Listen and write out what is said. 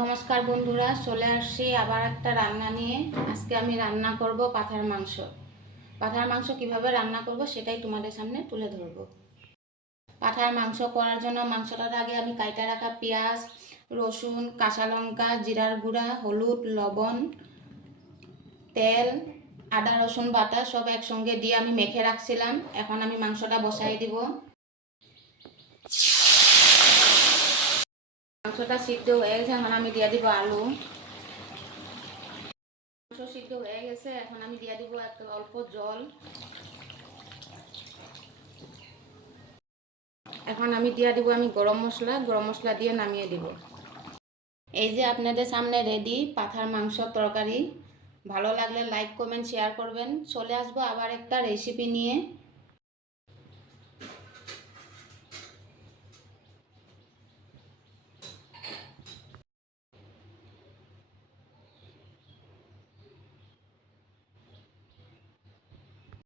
নমস্কার বন্ধুরা, চলে আসছি আবার একটা রান্না নিয়ে। আজকে আমি রান্না করব পাঁঠার মাংস। পাঁঠার মাংস কিভাবে রান্না করব সেটাই তোমাদের সামনে তুলে ধরব। পাঁঠার মাংস করার জন্য মাংসটার আগে আমি কাইটা রাখা পেঁয়াজ, রসুন, কাঁচা লঙ্কা, জিরার গুঁড়া, হলুদ, লবণ, তেল, আদা রসুন বাটা সব একসঙ্গে দিয়ে আমি মেখে রাখছিলাম। এখন আমি মাংসটা বসাই দিব। মাংসটা সিদ্ধ হয়ে গেছে, এখন আমি দিয়ে দিব আলু। মাংস সিদ্ধ হয়ে গেছে, এখন আমি দিয়ে দিব অল্প জল। এখন আমি দিয়ে দিব গরম মশলা দিয়ে নামিয়ে দিব। এই যে আপনাদের সামনে রেডি পাঁঠার মাংস তরকারি। ভালো লাগলে লাইক কমেন্ট শেয়ার করবেন। চলে আসবো আবার একটা রেসিপি নিয়ে।